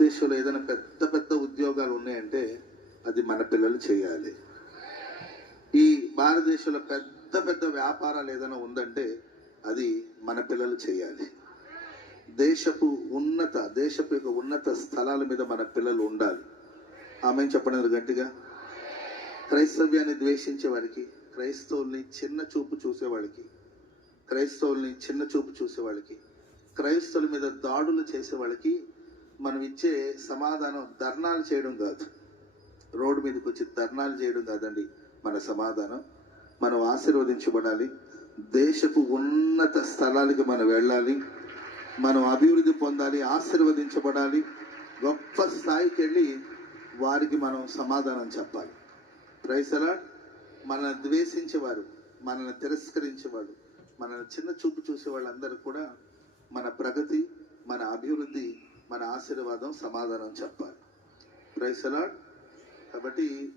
దేశంలో ఏదైనా పెద్ద పెద్ద ఉద్యోగాలు ఉన్నాయంటే అది మన పిల్లలు చేయాలి. ఈ భారతదేశంలో పెద్ద పెద్ద వ్యాపారాలు ఏదైనా ఉందంటే అది మన పిల్లలు చేయాలి. దేశపు యొక్క ఉన్నత స్థలాల మీద మన పిల్లలు ఉండాలి. ఆమె చెప్పడం గట్టిగా. క్రైస్తవ్యాన్ని ద్వేషించే వారికి, క్రైస్తవుల్ని చిన్న చూపు చూసేవాళ్ళకి, క్రైస్తవుల మీద దాడులు చేసే వాళ్ళకి మనం ఇచ్చే సమాధానం ధర్నాలు చేయడం కాదు, రోడ్డు మీదకి వచ్చి ధర్నాలు చేయడం కాదండి. మన సమాధానం, మనం ఆశీర్వదించబడాలి, దేశపు ఉన్నత స్థలాలకి మనం వెళ్ళాలి, మనం అభివృద్ధి పొందాలి, ఆశీర్వదించబడాలి, గొప్ప స్థాయికి వెళ్ళి వారికి మనం సమాధానం చెప్పాలి. Praise the lord. మనల్ని ద్వేషించేవారు, మనల్ని తిరస్కరించేవాళ్ళు, మనల్ని చిన్న చూపు చూసే వాళ్ళందరూ కూడా మన ప్రగతి, మన అభివృద్ధి, మన ఆశీర్వాదం, సమాధానం చెప్పాలి. Praise the lord. కాబట్టి